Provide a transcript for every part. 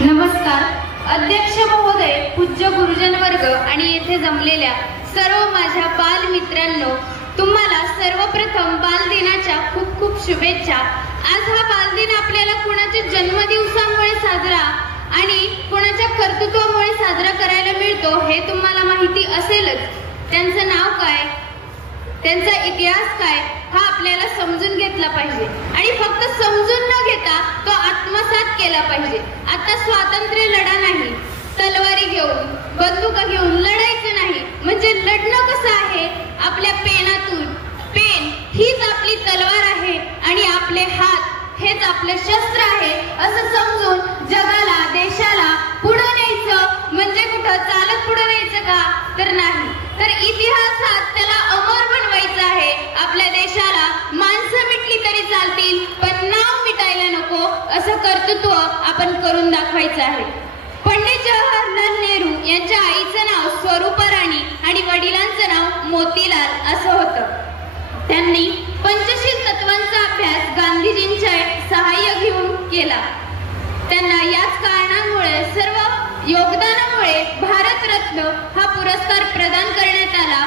नमस्कार अध्यक्ष महोदय, पूज्य गुरुजन वर्ग आणि येथे जमलेल्या सर्व माझ्या बाल मित्रांनो, तुम्हाला सर्वप्रथम बाल दिनाच्या खूप खूप शुभेच्छा। आज हा बाल दिन आपल्याला कोणाच्या जन्मदिवसामुळे साजरा आणि कोणाच्या कर्तृत्वामुळे साजरा करायला मिळतो हे तुम्हाला माहिती असेलच। त्यांचं नाव काय, त्यांचा इतिहास काय हा आपल्याला समजून घेतला पाहिजे आणि फक्त समजून न घेता तो आत्मसात केला पाहिजे। आता स्वातंत्र्य लढा नाही, तलवारी घेऊन बंदुका घेऊन लढायचं नाही, म्हणजे लढणं कसं आहे, आपल्या पेनातून। पेन हीच आपली तलवार आहे आणि आपले हात हेच आपले शस्त्र आहे असं समजून जगाला, देशाला पुढे न्यायचं। म्हणजे कुठं चालत पुढे न्यायचं का, तर नाही, तर इतिहासात त्याला अमर बनवायचं आहे। आपल्या देशाला माणसं मिटली तरी चालतील पण नाव मिटायला नको, असं कर्तृत्व आपण करून दाखवायचं आहे। पंडित जवाहरलाल नेहरू यांच्या आईचं नाव स्वरूपा राणी आणि वडिलांचं नाव मोतीलाल असं होतं। त्यांनी पंचशील तत्वांचा अभ्यास गांधीजींच्या सहाय्य घेऊन केला। त्यांना याच कारणामुळे, सर्व योगदानामुळे भारतरत्न हा पुरस्कार प्रदान करण्यात आला।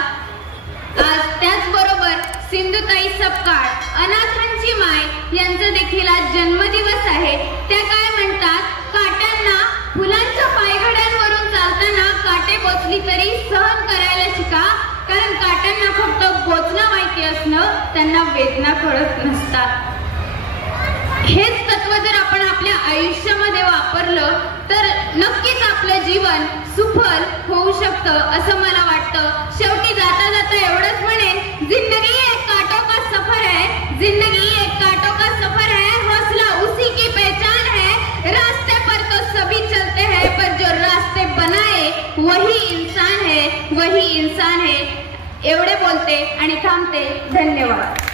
आज त्याचबरोबर सिंधुताई सपकाळ, अनाथांची माय यांचा देखील आज जन्मदिवस आहे। त्या काय म्हणतात, काट्यांना फुलांच्या पायघड्यांवरून चालताना काटे बोचली तरी सहन करायला शिका, कारण काट्यांना फक्त बोचणं माहिती असणं, त्यांना वेदना कळत नसतात। हेच तत्व जर आपण आपल्या आयुष्यामध्ये वापरलं तर नक्कीच आपलं जीवन सुफल होऊ शकतं असं मला वाटतं। शेवटी जाता जाता एवढंच म्हणेन, जिंदगी एक कांटों का सफर है, जिंदगी एक कांटों का सफर है, हौसला उसी की पहचान है, रास्ते पर तो सभी चलते हैं पर जो रास्ते बनाए वही इंसान है, वही इंसान है। एवढे बोलते आणि थांबते। धन्यवाद।